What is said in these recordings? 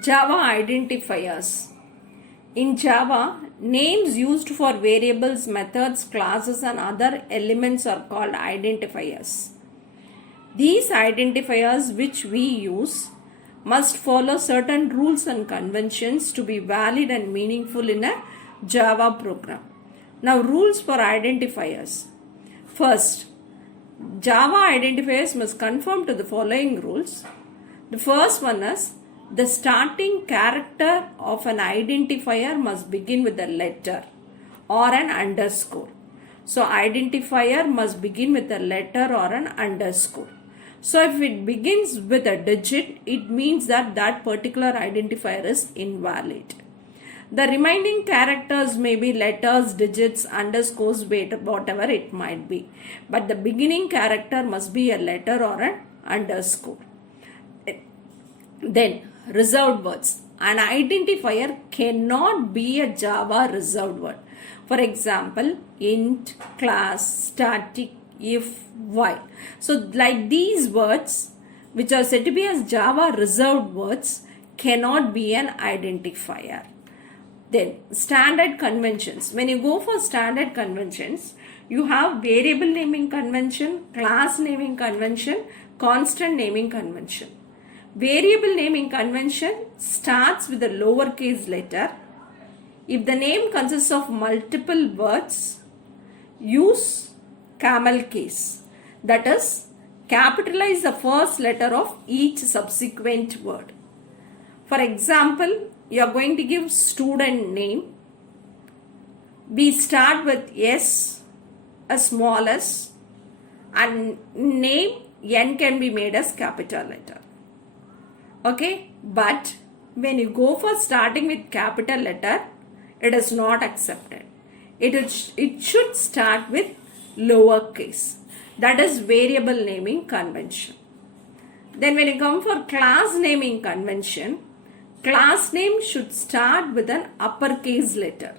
Java identifiers. In Java, names used for variables, methods, classes, and other elements are called identifiers. These identifiers which we use must follow certain rules and conventions to be valid and meaningful in a Java program. Now, rules for identifiers. First, Java identifiers must conform to the following rules. The first one is the starting character of an identifier must begin with a letter or an underscore. So, identifier must begin with a letter or an underscore. So, if it begins with a digit, it means that that particular identifier is invalid. The remaining characters may be letters, digits, underscores, whatever it might be. But the beginning character must be a letter or an underscore. Then, reserved words. An identifier cannot be a Java reserved word. For example, int, class, static, if, while. So, like these words, which are said to be as Java reserved words, cannot be an identifier. Then, standard conventions. When you go for standard conventions, you have variable naming convention, class naming convention, constant naming convention. Variable naming convention starts with a lowercase letter. If the name consists of multiple words, use camel case. That is, capitalize the first letter of each subsequent word. For example, you are going to give student name. We start with S, a small s, and name N can be made as capital letter. Okay, but when you go for starting with capital letter, it is not accepted. It should start with lowercase. That is variable naming convention. Then when you come for class naming convention, class name should start with an uppercase letter.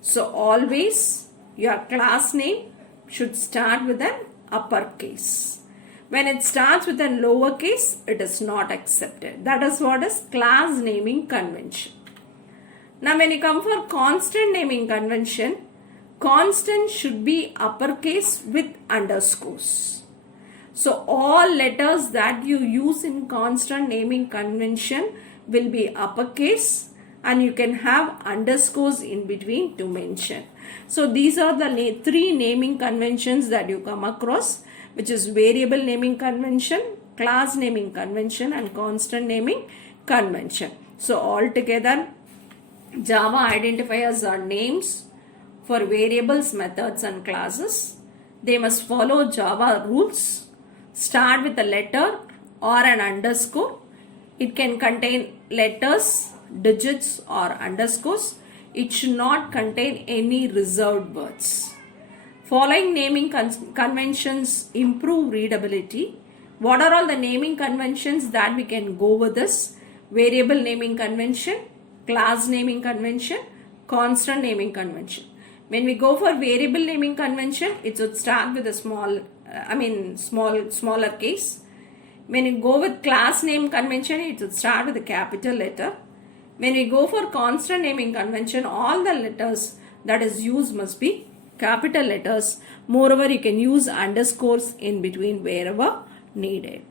So always your class name should start with an uppercase. When it starts with a lowercase, it is not accepted. That is what is class naming convention. Now when you come for constant naming convention, constant should be uppercase with underscores. So all letters that you use in constant naming convention will be uppercase, and you can have underscores in between to mention. So these are the three naming conventions that you come across, which is variable naming convention, class naming convention, and constant naming convention. So altogether, Java identifiers are names for variables, methods, and classes. They must follow Java rules, start with a letter or an underscore. It can contain letters, digits, or underscores. It should not contain any reserved words. Following naming conventions improve readability. What are all the naming conventions that we can go with this? Variable naming convention, class naming convention, constant naming convention. When we go for variable naming convention, it should start with a smaller case. When you go with class name convention, it should start with a capital letter. When we go for constant naming convention, all the letters that is used must be capital letters. Moreover, you can use underscores in between wherever needed.